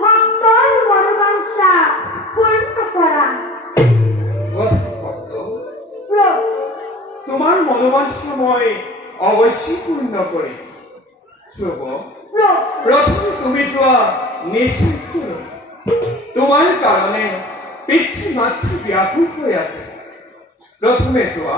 ভক্তর মনোবাঞ্ছা পূর্ণ করা। প্রভু, তোমার মনোবাঞ্ছাময় অবশ্যই পূর্ণ করে। শুভ প্রথমে তুমি যোৱা নিশ্চিত তোমার কারণে পিতৃ মাতৃ ব্যাকুল হয়ে আছে। প্রথমে যোৱা